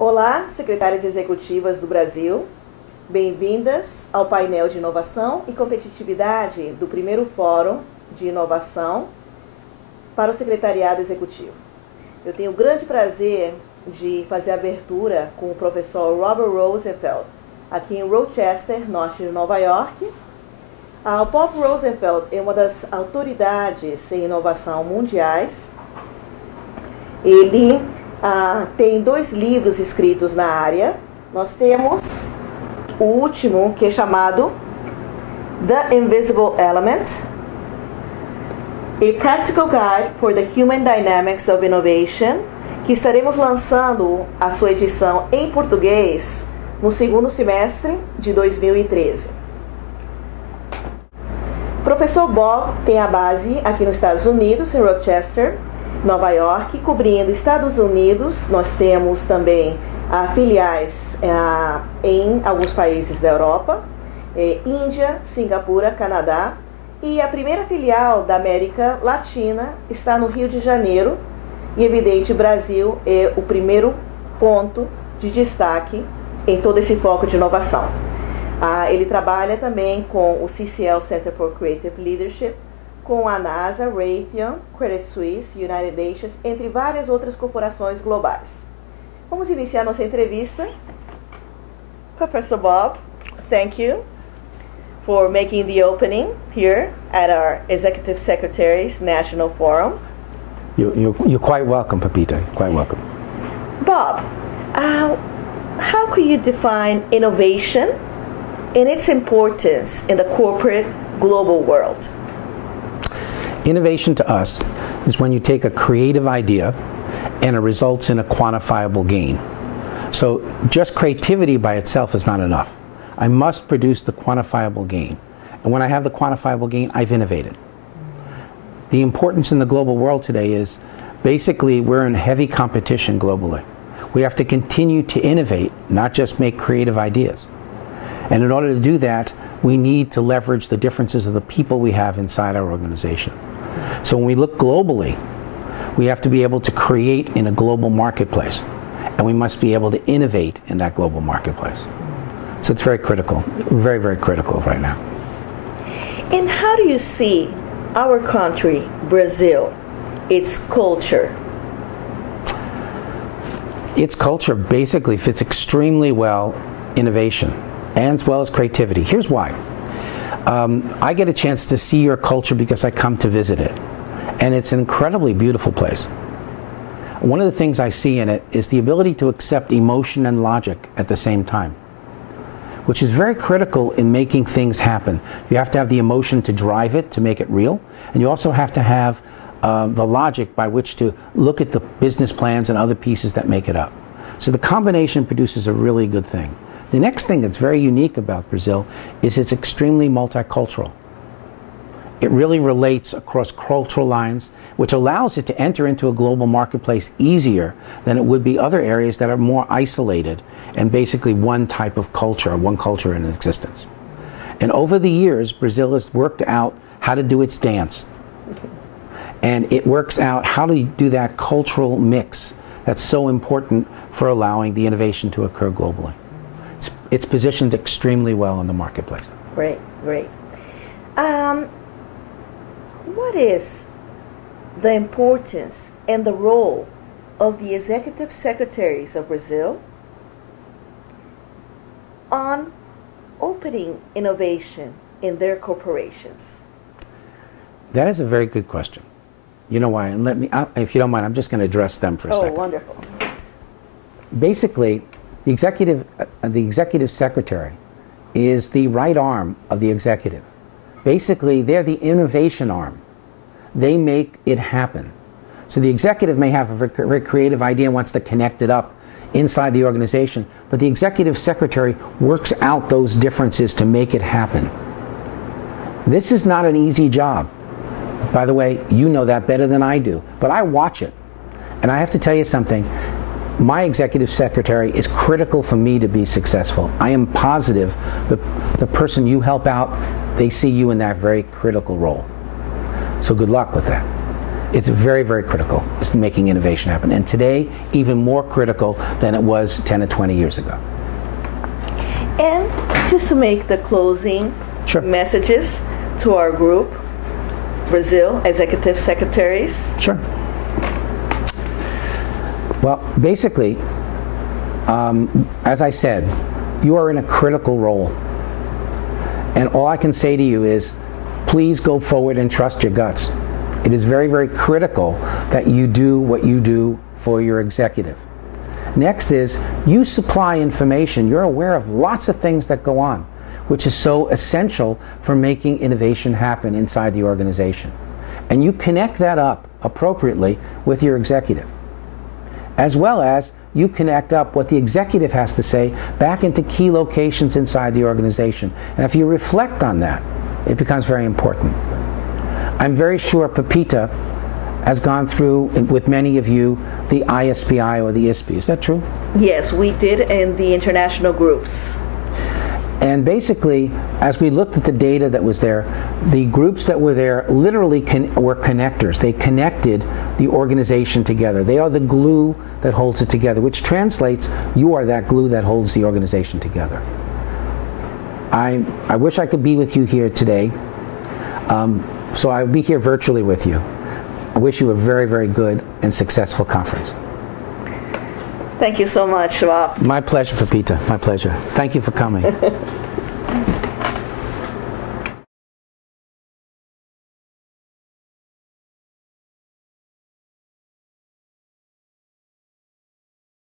Olá, secretárias executivas do Brasil. Bem-vindas ao painel de inovação e competitividade do primeiro Fórum de Inovação para o Secretariado Executivo. Eu tenho o grande prazer de fazer a abertura com o professor Robert Rosenfeld, aqui em Rochester, norte de Nova York. O Bob Rosenfeld é uma das autoridades em inovação mundiais. Ele tem 2 livros escritos na área. Nós temos o último, que é chamado The Invisible Element, A Practical Guide for the Human Dynamics of Innovation, que estaremos lançando a sua edição em português no segundo semestre de 2013. O professor Bob tem a base aqui nos Estados Unidos, em Rochester, Nova York, cobrindo Estados Unidos. Nós temos também filiais em alguns países da Europa, Índia, Singapura, Canadá, e a primeira filial da América Latina está no Rio de Janeiro, e evidente, Brasil é o primeiro ponto de destaque em todo esse foco de inovação. Ele trabalha também com o CCL, Center for Creative Leadership, com a NASA, Raytheon, Credit Suisse, United Nations, entre várias outras corporações globais. Vamos iniciar nossa entrevista. Professor Bob, thank you for making the opening here at our Executive Secretaries National Forum. You're quite welcome, Pepita. Quite welcome. Bob, how could you define innovation and its importance in the corporate global world? Innovation to us is when you take a creative idea and it results in a quantifiable gain. So just creativity by itself is not enough. I must produce the quantifiable gain. And when I have the quantifiable gain, I've innovated. The importance in the global world today is basically we're in heavy competition globally. We have to continue to innovate, not just make creative ideas. And in order to do that, we need to leverage the differences of the people we have inside our organization. So when we look globally, we have to be able to create in a global marketplace, and we must be able to innovate in that global marketplace. So it's very critical, very, very critical right now. And how do you see our country, Brazil, its culture? Its culture basically fits extremely well innovation as well as creativity. Here's why. I get a chance to see your culture because I come to visit it. And it's an incredibly beautiful place. One of the things I see in it is the ability to accept emotion and logic at the same time, which is very critical in making things happen. You have to have the emotion to drive it, to make it real, and you also have to have the logic by which to look at the business plans and other pieces that make it up. So the combination produces a really good thing. The next thing that's very unique about Brazil is it's extremely multicultural. It really relates across cultural lines, which allows it to enter into a global marketplace easier than it would be other areas that are more isolated and basically one type of culture, one culture in existence. And over the years, Brazil has worked out how to do its dance. And it works out how to do that cultural mix that's so important for allowing the innovation to occur globally. It's positioned extremely well in the marketplace. Great, great. What is the importance and the role of the executive secretaries of Brazil on opening innovation in their corporations? That is a very good question. You know why? And let me, if you don't mind, I'm just going to address them for a second. Oh, wonderful. Basically, the executive secretary is the right arm of the executive. Basically, they're the innovation arm. They make it happen. So the executive may have a very creative idea and wants to connect it up inside the organization, but the executive secretary works out those differences to make it happen. This is not an easy job. By the way, you know that better than I do, but I watch it. And I have to tell you something. My executive secretary is critical for me to be successful. I am positive the person you help out, they see you in that very critical role. So good luck with that. It's very, very critical. It's making innovation happen. And today, even more critical than it was 10 or 20 years ago. And just to make the closing Sure. messages to our group, Brazil Executive Secretaries. Sure. Well, basically, as I said, you are in a critical role. And all I can say to you is, please go forward and trust your guts. It is very, very critical that you do what you do for your executive. Next is, you supply information. You're aware of lots of things that go on, which is so essential for making innovation happen inside the organization. And you connect that up appropriately with your executive, as well as you connect up what the executive has to say back into key locations inside the organization. And if you reflect on that, it becomes very important. I'm very sure Pepita has gone through, with many of you, the ISPI or the ISPI. Is that true? Yes, we did in the international groups. And basically, as we looked at the data that was there, the groups that were there literally were connectors. They connected the organization together. They are the glue that holds it together, which translates, you are that glue that holds the organization together. I wish I could be with you here today, so I'll be here virtually with you. I wish you a very, very good and successful conference. Thank you so much, Rob. My pleasure, Pepita. My pleasure. Thank you for coming.